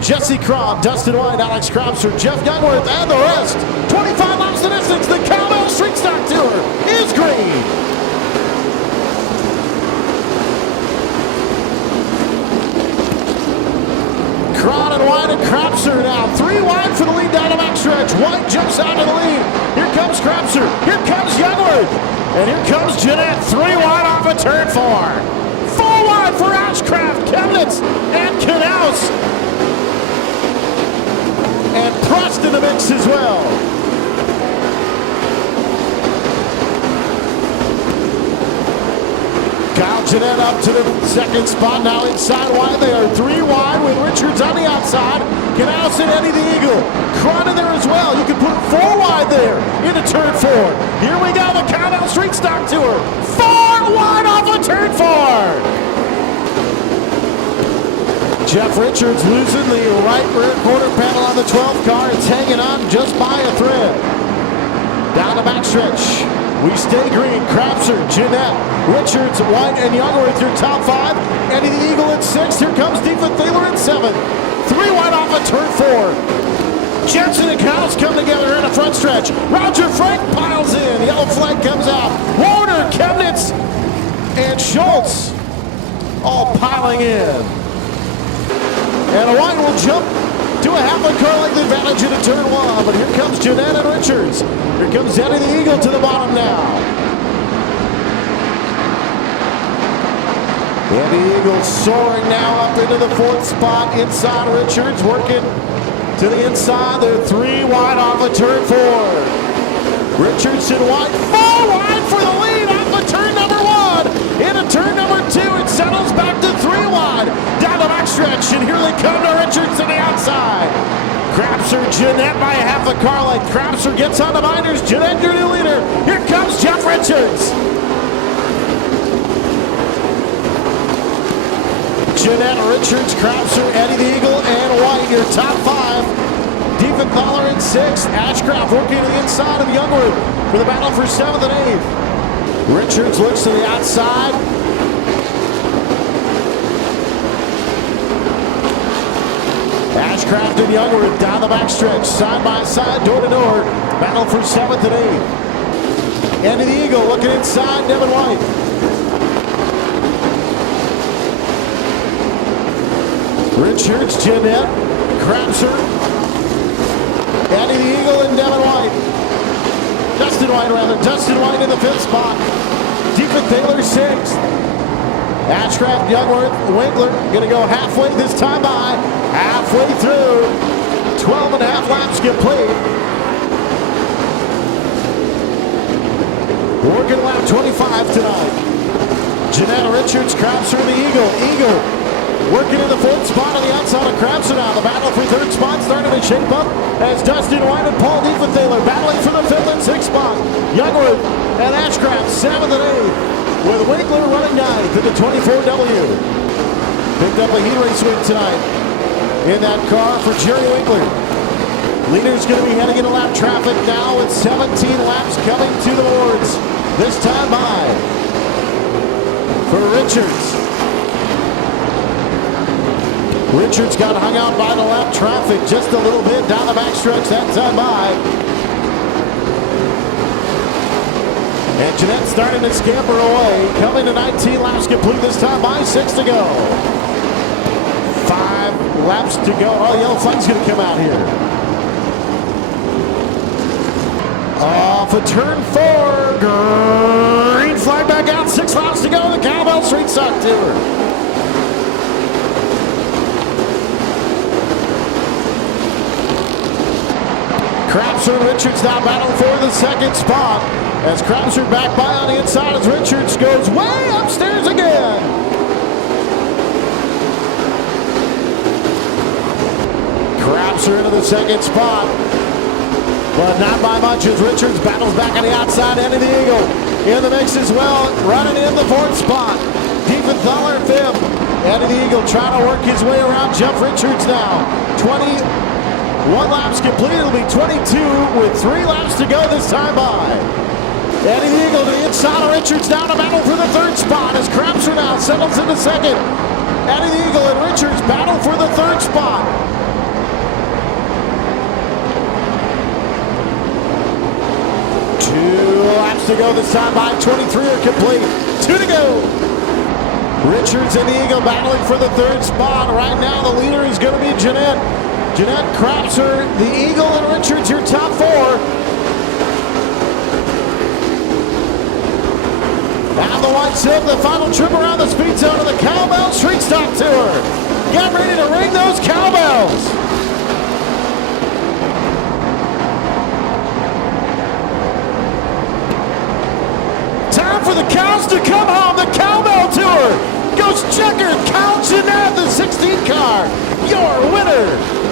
Jesse Cron, Dustin White, Alex Cropser, Jeff Youngworth, and the rest. 25 laps the distance. The Cowbell Street Stock Tour is green. Cron and White and Cropser now 3 wide for the lead down the backstretch. White jumps out to the lead. Here comes Cropser. Here comes Youngworth. And here comes Jeanette. 3 wide off of turn 4. 4 wide for Ashcraft, Chemnitz, and Knaus. And Prost in the mix as well. Kyle Jeanette up to the second spot now inside wide. They are 3 wide with Richards on the outside. Knaus and Eddie the Eagle. Cron in there as well. You can put 4 wide there into turn 4. Here we go, the Cowbell Street Stock Tour. 4 wide off of turn 4. Jeff Richards losing the right rear quarter panel on the 12th car. It's hanging on just by a thread. Down the backstretch. We stay green. Cropser, Jeanette, Richards, White, and Youngworth your top 5. Eddie the Eagle in 6th. Here comes Deepa Thaler in 7th. 3 wide off of turn 4. Jensen and Knaus come together in the front stretch. Roger Frank piles in. Yellow flag comes out. Warner, Chemnitz, and Schultz all piling in. And White will jump to a half a car length advantage into turn 1. But here comes Jeanette and Richards. Here comes Eddie the Eagle to the bottom now. Eddie Eagle soaring now up into the 4th spot. Inside Richards working to the inside. They're 3 wide off of turn 4. Richards and White 4 wide for the lead off of turn number 1. Into turn number 2. It settles back to 3 wide. Down the backstretch, and here they come to Richards to the outside. Cropser, Jeanette by a half a car length. Cropser gets on the binders. Jeanette, your new leader. Here comes Jeff Richards. Jeanette, Richards, Cropser, Eddie the Eagle, and White, your top 5. Deepa Thaler in 6th. Ashcraft working to the inside of Youngworth for the battle for 7th and 8th. Richards looks to the outside. Ashcraft and Youngworth down the backstretch, side by side, door to door. Battle for 7th and 8th. Eddie the Eagle looking inside, Devin White. Richards, Jeanette, Cropser, Eddie the Eagle, and Devin White. Dustin White in the 5th spot. Deepa Thaler 6th. Ashcraft, Youngworth, Winkler going to go halfway this time by. Halfway through. 12 and a half laps complete. Working lap 25 tonight. Jeanette, Richards, Cropser, the Eagle. Working in the 4th spot on the outside of Cropser now. The battle for 3rd spot starting to shape up as Dustin White and Paul Deepa Thaler battling for the 5th and 6th spot. Youngworth and Ashcraft 7th and 8th, with Winkler running 9th in the 24W. Picked up a heat race win tonight in that car for Jerry Winkler. Leader's going to be heading into lap traffic now with 17 laps coming to the boards. This time by for Richards. Richards got hung out by the lap traffic just a little bit down the backstretch that time by. And Jeanette starting to scamper away, coming to 19 laps complete this time by. 6 to go. 5 laps to go. Oh, the yellow flag's going to come out here. Off of turn 4. Green flag back out. 6 laps to go. The Cowbell Street Stock Tour. Cropser and Richards now battle for the 2nd spot. As Cropser back by on the inside as Richards goes way upstairs again. Cropser into the 2nd spot. But not by much as Richards battles back on the outside. Eddie the Eagle in the mix as well. Running in the 4th spot. Deepa Thaler 5th. Eddie the Eagle trying to work his way around Jeff Richards now. 21 laps complete. It'll be 22 with 3 laps to go this time by. Eddie the Eagle to the inside of Richards down to battle for the 3rd spot as Cropser now settles into 2nd. Eddie the Eagle and Richards battle for the 3rd spot. to go this time by 23 are complete. 2 to go. Richards and the Eagle battling for the third spot. Right now the leader is going to be Jeanette. Jeanette Crapser, the Eagle, and Richards, your top four. And the white silk, the final trip around the speed zone of the Cowbell Street Stock Tour. Get ready to ring those cowbells. Time for the cows to come home. The Cowbell Tour goes checkered. Cal Jeanette, the 16 car, your winner.